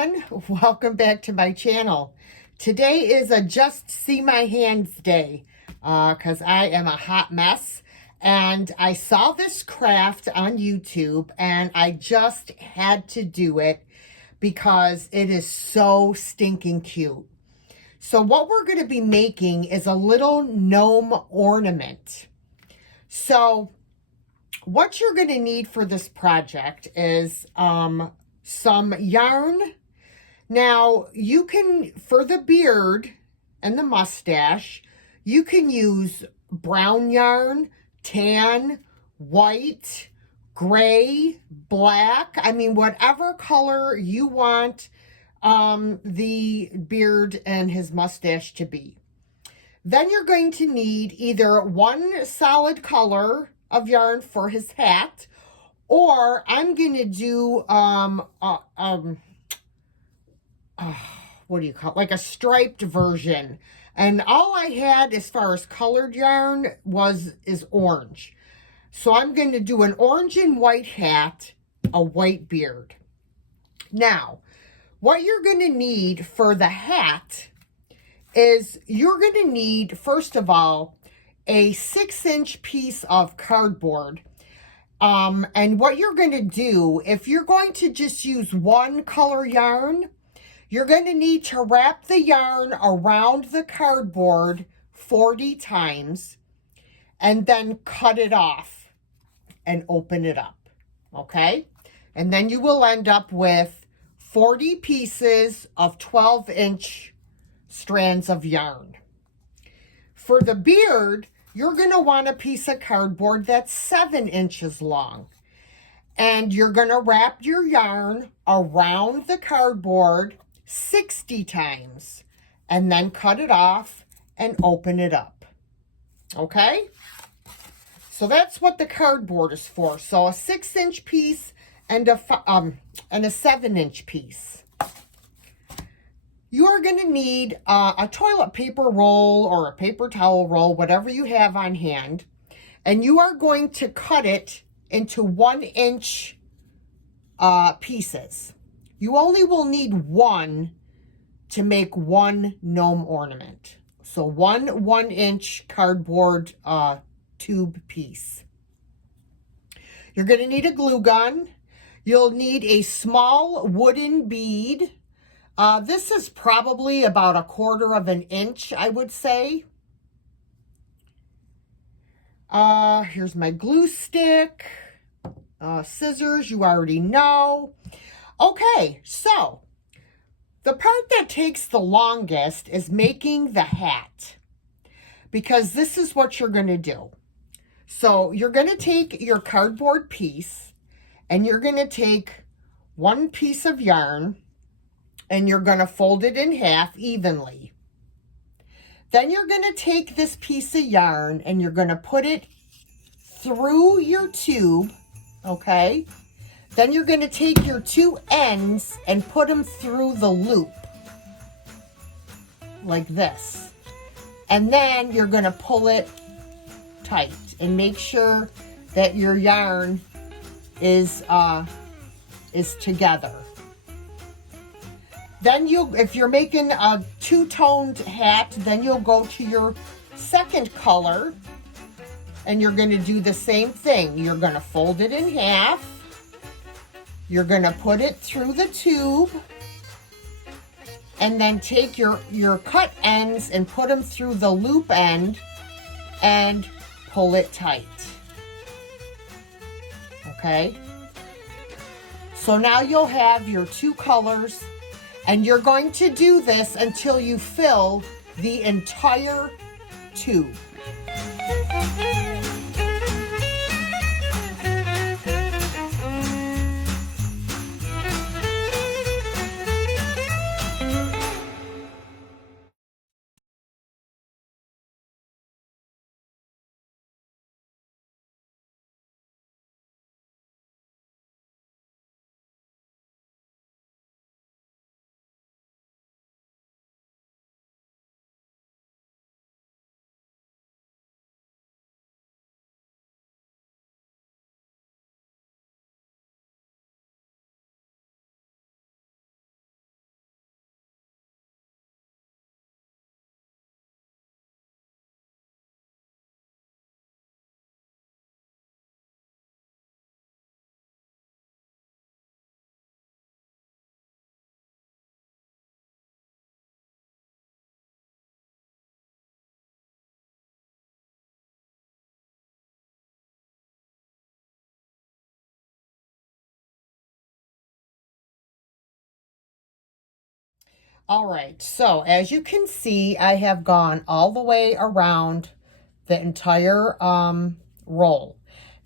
everyone, welcome back to my channel. Today is a just see my hands day because I am a hot mess, and I saw this craft on YouTube and I just had to do it because it is so stinking cute. So what we're going to be making is a little gnome ornament. So what you're going to need for this project is some yarn. Now, you can, for the beard and the mustache, you can use brown yarn, tan, white, gray, black. I mean, whatever color you want the beard and his mustache to be. Then you're going to need either one solid color of yarn for his hat, or I'm going to do, what do you call it? Like a striped version. And all I had as far as colored yarn is orange. So I'm going to do an orange and white hat, a white beard. Now, what you're going to need for the hat is you're going to need, first of all, a 6-inch piece of cardboard. And what you're going to do, if you're going to just use one color yarn, you're going to need to wrap the yarn around the cardboard 40 times and then cut it off and open it up, okay? And then you will end up with 40 pieces of 12-inch strands of yarn. For the beard, you're going to want a piece of cardboard that's 7 inches long. And you're going to wrap your yarn around the cardboard 60 times and then cut it off and open it up. Okay? So that's what the cardboard is for. So a 6-inch piece and a 7-inch piece. You are going to need a toilet paper roll or a paper towel roll, whatever you have on hand. And you are going to cut it into 1-inch pieces. You only will need one to make one gnome ornament. So one 1-inch cardboard tube piece. You're going to need a glue gun. You'll need a small wooden bead. This is probably about 1/4 of an inch, I would say. Here's my glue stick. Scissors, you already know. Okay, so the part that takes the longest is making the hat, because this is what you're going to do. So you're going to take your cardboard piece and you're going to take one piece of yarn and you're going to fold it in half evenly. Then you're going to take this piece of yarn and you're going to put it through your tube, okay? Then you're going to take your two ends and put them through the loop, like this. And then you're going to pull it tight and make sure that your yarn is together. Then if you're making a two-toned hat, then you'll go to your second color and you're going to do the same thing. You're going to fold it in half. You're going to put it through the tube and then take your cut ends and put them through the loop end and pull it tight. Okay? So now you'll have your two colors, and you're going to do this until you fill the entire tube. All right, so as you can see, I have gone all the way around the entire roll.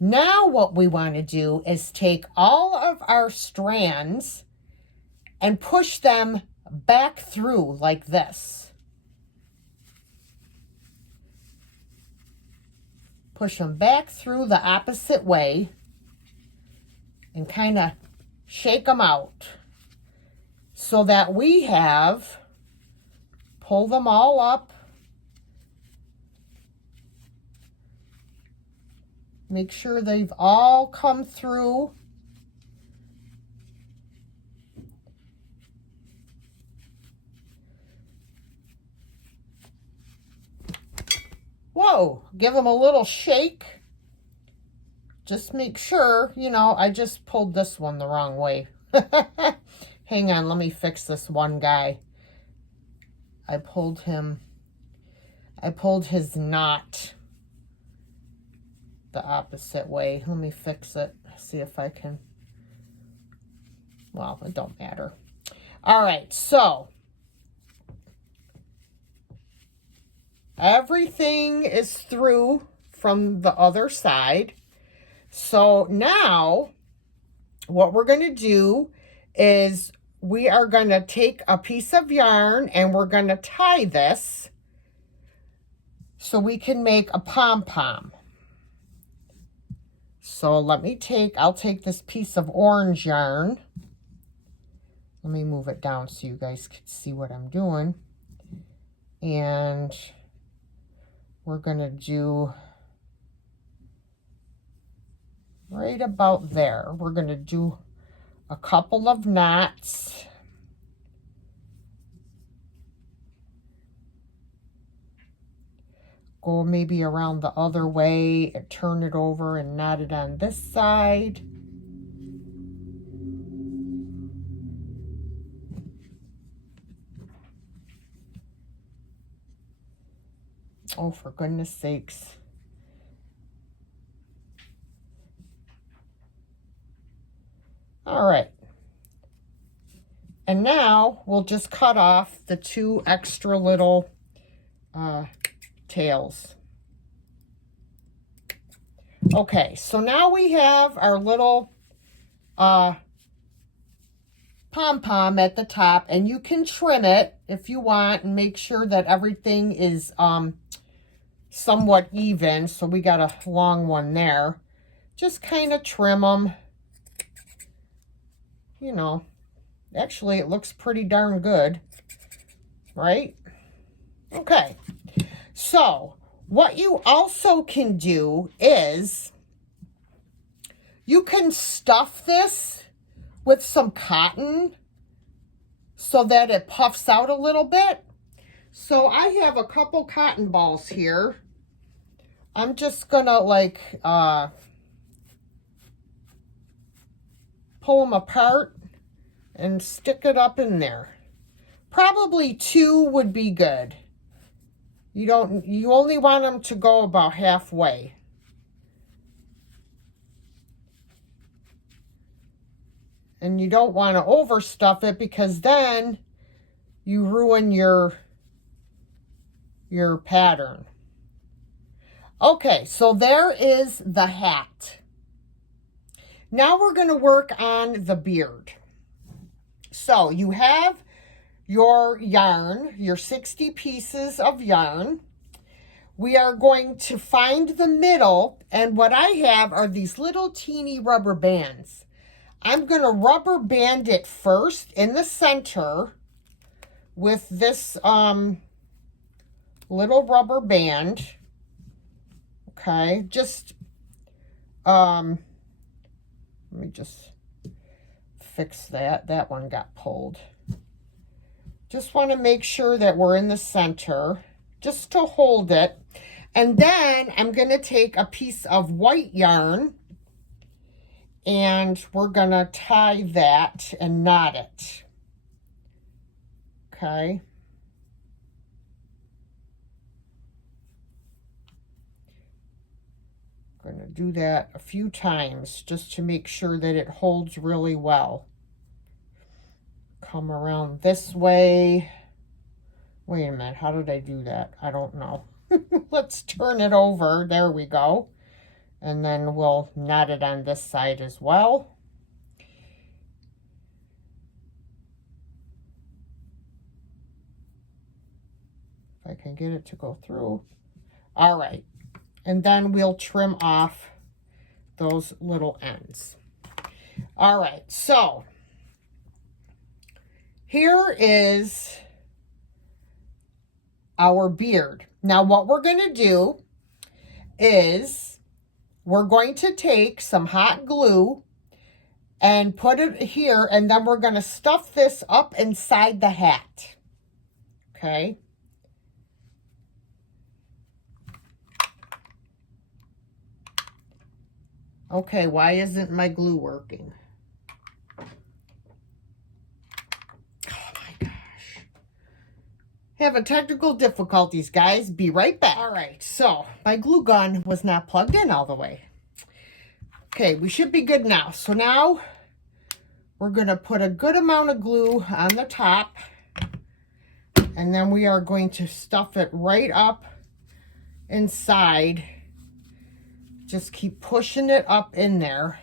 Now what we want to do is take all of our strands and push them back through like this. Push them back through the opposite way and kind of shake them out so that we have, pull them all up. Make sure they've all come through. Whoa, give them a little shake. Just make sure, you know, I just pulled this one the wrong way. Hang on, let me fix this one guy. I pulled his knot the opposite way. Let me fix it. See if I can. Well, it don't matter. All right, so everything is through from the other side. So now what we're going to do is we are going to take a piece of yarn and we're going to tie this so we can make a pom-pom. So I'll take this piece of orange yarn. Let me move it down so you guys can see what I'm doing. And we're going to do right about there. We're going to do a couple of knots. Go maybe around the other way and turn it over and knot it on this side. Oh, for goodness sakes. All right. And now we'll just cut off the two extra little tails. Okay, so now we have our little pom-pom at the top, and you can trim it if you want and make sure that everything is somewhat even. So we got a long one there. Just kind of trim them. You know, actually it looks pretty darn good, right? Okay, so what you also can do is you can stuff this with some cotton so that it puffs out a little bit. So I have a couple cotton balls here. I'm just gonna like pull them apart and stick it up in there. Probably 2 would be good. You only want them to go about halfway. And you don't want to overstuff it because then you ruin your pattern. Okay, so there is the hat. Now we're going to work on the beard. So you have your yarn, your 60 pieces of yarn. We are going to find the middle, and what I have are these little teeny rubber bands. I'm going to rubber band it first in the center with this little rubber band. Okay, just let me just fix that. That one got pulled. Just want to make sure that we're in the center, just to hold it. And then I'm going to take a piece of white yarn and we're going to tie that and knot it. Okay. Going to do that a few times just to make sure that it holds really well. come around this way. Wait a minute, how did I do that? I don't know. Let's turn it over. There we go. And then we'll knot it on this side as well. If I can get it to go through. All right. And then we'll trim off those little ends. All right, so here is our beard. Now what we're going to do is we're going to take some hot glue and put it here, and then we're going to stuff this up inside the hat. Okay. Okay, why isn't my glue working? Having technical difficulties, guys. Be right back. All right, so my glue gun was not plugged in all the way. Okay, we should be good now. So now we're going to put a good amount of glue on the top. And then we are going to stuff it right up inside. Just keep pushing it up in there.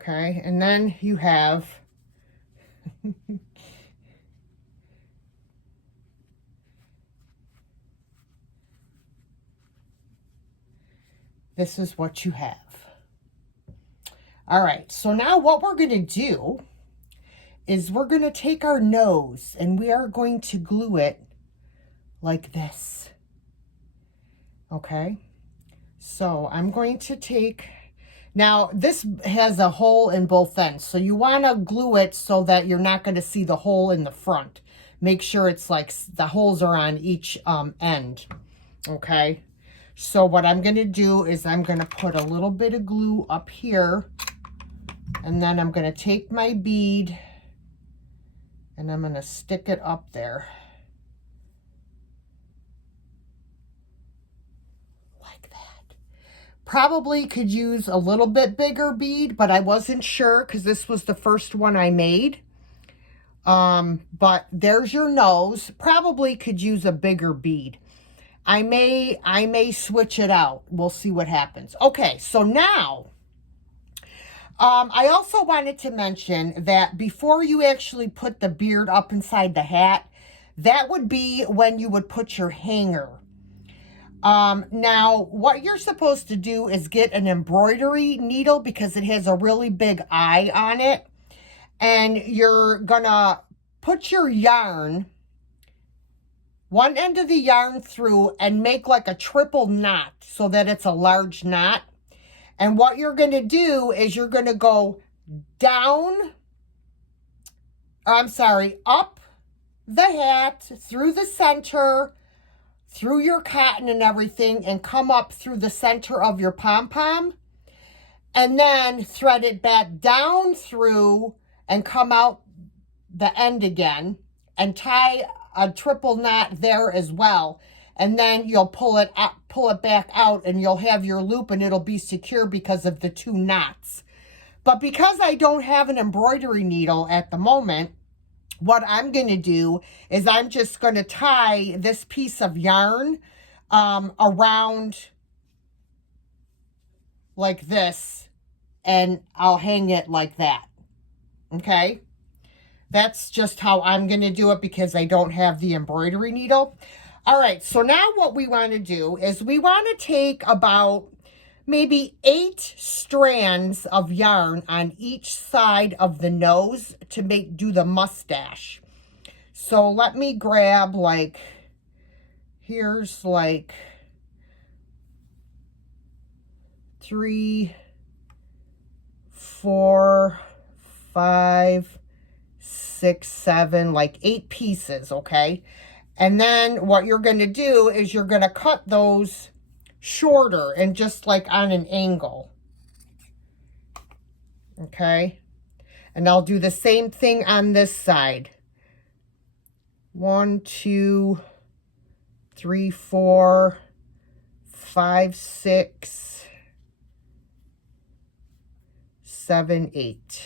Okay, and then you have this is what you have. All right, so now what we're going to do is we're going to take our nose and we are going to glue it like this. Okay, so I'm going to take, now this has a hole in both ends, so you want to glue it so that you're not going to see the hole in the front. Make sure it's like the holes are on each end. Okay, so what I'm going to do is I'm going to put a little bit of glue up here, and then I'm going to take my bead and I'm going to stick it up there. Like that. Probably could use a little bit bigger bead, but I wasn't sure because this was the first one I made. But there's your nose. Probably could use a bigger bead. I may switch it out. We'll see what happens. Okay, so now I also wanted to mention that before you actually put the beard up inside the hat, that would be when you would put your hanger. Now, what you're supposed to do is get an embroidery needle because it has a really big eye on it. And you're gonna put your yarn, one end of the yarn through, and make like a triple knot so that it's a large knot. And what you're going to do is you're going to go down, up the hat, through the center, through your cotton and everything, and come up through the center of your pom-pom. And then thread it back down through and come out the end again. And tie a triple knot there as well. And then you'll pull it up, pull it back out, and you'll have your loop and it'll be secure because of the two knots. But because I don't have an embroidery needle at the moment, what I'm going to do is I'm just going to tie this piece of yarn around like this, and I'll hang it like that. Okay? That's just how I'm going to do it because I don't have the embroidery needle. All right, so now what we want to do is we want to take about maybe 8 strands of yarn on each side of the nose to do the mustache. So let me grab like, here's like 3, 4, 5, 6, 7, like 8 pieces, okay? And then what you're going to do is you're going to cut those shorter and just like on an angle. Okay? And I'll do the same thing on this side. 1, 2, 3, 4, 5, 6, 7, 8.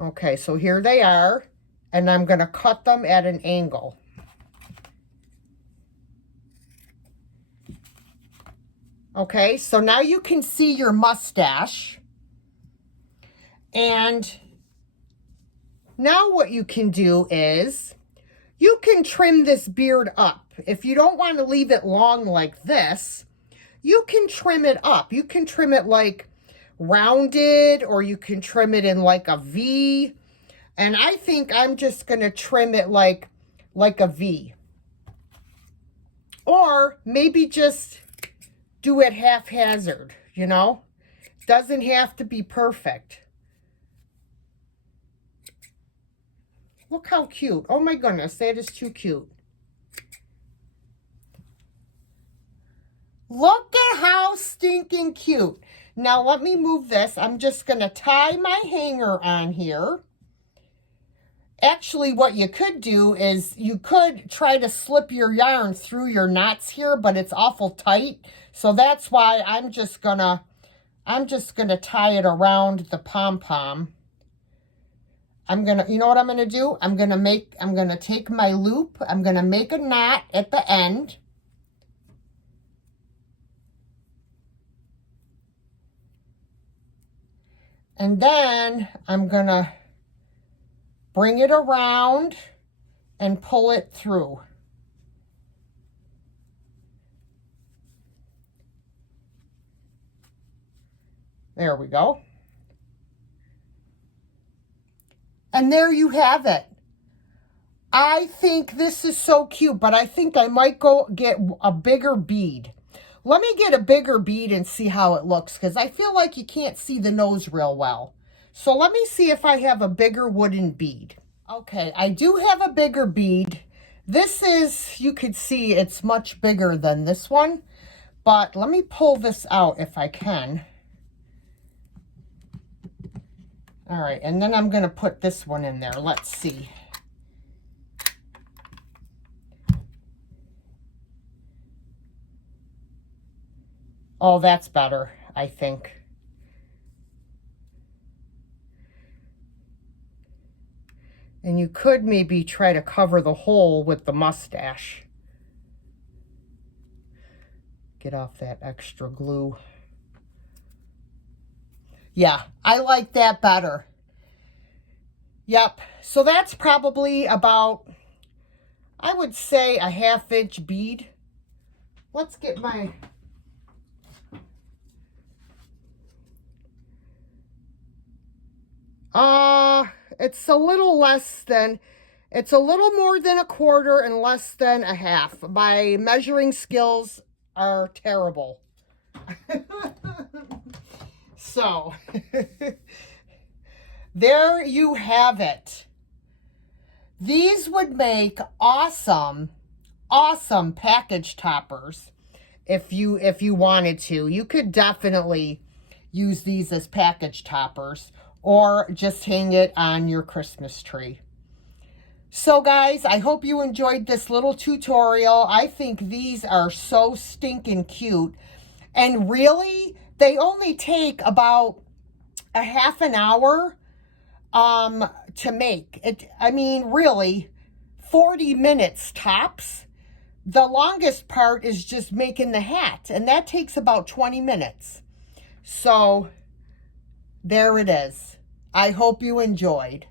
Okay, so here they are, and I'm going to cut them at an angle. Okay, so now you can see your mustache. And now what you can do is you can trim this beard up. If you don't want to leave it long like this, you can trim it up. You can trim it like rounded, or you can trim it in like a V. And I think I'm just going to trim it like a V. Or maybe just do it haphazard, you know? Doesn't have to be perfect. Look how cute. Oh my goodness, that is too cute. Look at how stinking cute. Now let me move this. I'm just going to tie my hanger on here. Actually, what you could do is you could try to slip your yarn through your knots here, but it's awful tight. So that's why I'm just gonna tie it around the pom-pom. You know what I'm gonna do? I'm gonna take my loop, I'm gonna make a knot at the end. And then I'm gonna bring it around and pull it through. There we go. And there you have it. I think this is so cute, but I think I might go get a bigger bead. Let me get a bigger bead and see how it looks, because I feel like you can't see the nose real well. So let me see if I have a bigger wooden bead. Okay, I do have a bigger bead. This is, you could see it's much bigger than this one, but let me pull this out if I can. All right, and then I'm going to put this one in there. Let's see. Oh, that's better, I think. And you could maybe try to cover the hole with the mustache. Get off that extra glue. Yeah, I like that better. Yep, so that's probably about, I would say, a 1/2 inch bead. Let's get my... it's a little less than, it's a little more than 1/4 and less than 1/2. My measuring skills are terrible. So, there you have it. These would make awesome, awesome package toppers if you wanted to. You could definitely use these as package toppers, or just hang it on your Christmas tree. So guys, I hope you enjoyed this little tutorial. I think these are so stinking cute. And really, they only take about a 1/2 hour to make. I mean, really, 40 minutes tops. The longest part is just making the hat, and that takes about 20 minutes. So, there it is. I hope you enjoyed.